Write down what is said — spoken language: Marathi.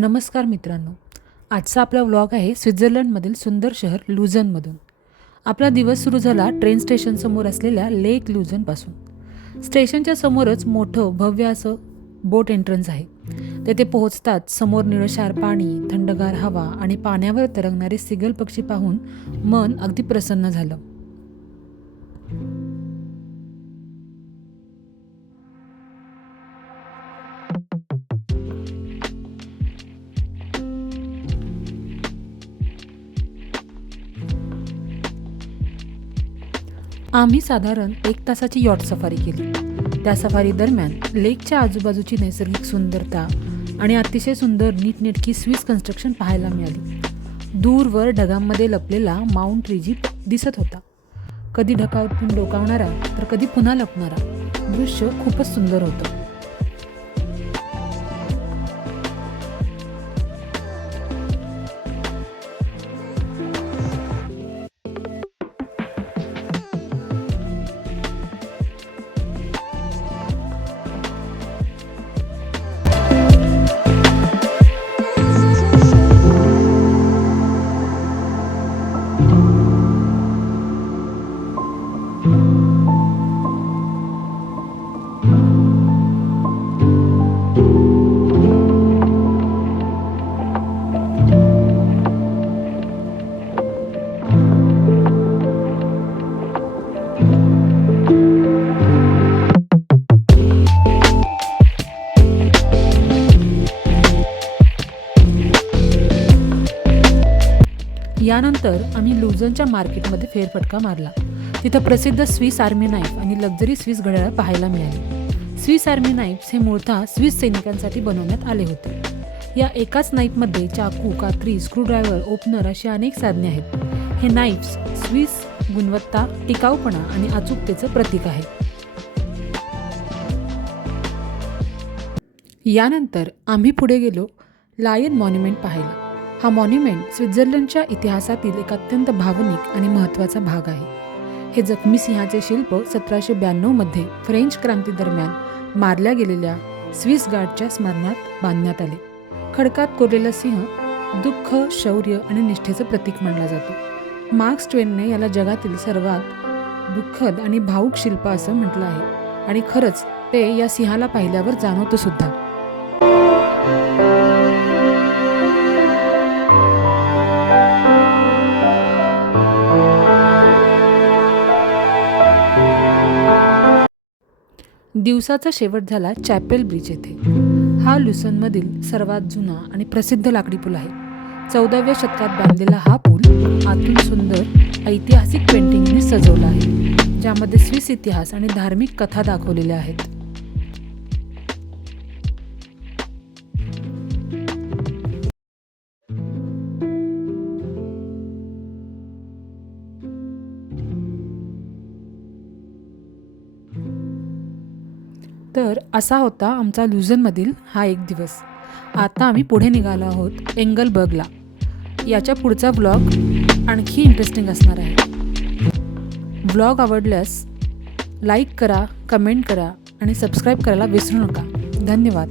नमस्कार मित्रांनो. आजचा आपला व्लॉग आहे स्वित्झर्लंडमधील सुंदर शहर लुझनमधून. आपला दिवस सुरू झाला ट्रेन स्टेशनसमोर असलेल्या लेक लुझनपासून. स्टेशनच्या समोरच मोठं भव्य असं बोट एंट्रन्स आहे. तेथे पोहोचताच समोर निळशार पाणी थंडगार हवा आणि पाण्यावर तरंगणारे सिगल पक्षी पाहून मन अगदी प्रसन्न झालं. आम्ही साधारण एक तासाची यॉट सफारी केली. त्या सफारी दरम्यान लेकच्या आजूबाजूची नैसर्गिक सुंदरता आणि अतिशय सुंदर नीटनेटकी स्विस कन्स्ट्रक्शन पाहायला मिळाली. दूरवर ढगांमध्ये लपलेला माउंट रिजिप दिसत होता. कधी ढगातून डोकावणारा तर कधी पुन्हा लपणारा दृश्य खूपच सुंदर होतं. यानंतर आम्ही लुझनच्या मार्केटमध्ये फेरफटका मारला. तिथं प्रसिद्ध स्विस आर्मी नाईफ आणि लक्झरी स्विस घड्याळ पाहायला मिळाली. स्विस आर्मी नाईफ्स हे मूळतः स्विस सैनिकांसाठी बनवण्यात आले होते. या एकाच नाईफमध्ये चाकू कात्री स्क्रूड्रायव्हर ओपनर अशी अनेक साधने आहेत. हे नाईफ्स स्विस गुणवत्ता टिकाऊपणा आणि अचूकतेचं प्रतीक आहे. यानंतर आम्ही पुढे गेलो लायन मॉन्युमेंट पाहायला. हा मॉन्युमेंट स्वित्झर्लंडच्या इतिहासातील एक अत्यंत भावनिक आणि महत्त्वाचा भाग आहे. हे जखमी सिंहाचे शिल्प सतराशे ब्याण्णवमध्ये फ्रेंच क्रांती दरम्यान मारल्या गेलेल्या स्विस गार्डच्या स्मरणात बांधण्यात आले. खडकात कोरलेला सिंह दुःख शौर्य आणि निष्ठेचं प्रतीक मानला जातो. मार्क्स ट्वेनने याला जगातील सर्वात दुःखद आणि भाऊक शिल्प असं म्हटलं आहे आणि खरंच ते या सिंहाला पाहिल्यावर जाणवतं सुद्धा. दिवसाचा शेवट झाला चॅपेल ब्रिज येथे. हा लुसनमधील सर्वात जुना आणि प्रसिद्ध लाकडी पूल आहे. चौदाव्या शतकात बांधलेला हा पूल आतून सुंदर ऐतिहासिक पेंटिंगने सजवला आहे ज्यामध्ये स्विस इतिहास आणि धार्मिक कथा दाखवलेल्या आहेत. तर असा होता आमचा लुझनमधील हा एक दिवस. आता आम्ही पुढे निघालो आहोत एंगलबर्गला. याच्या पुढचा ब्लॉग आणखी इंटरेस्टिंग असणार आहे. ब्लॉग आवडल्यास लाईक करा कमेंट करा आणि सबस्क्राईब करायला विसरू नका. धन्यवाद.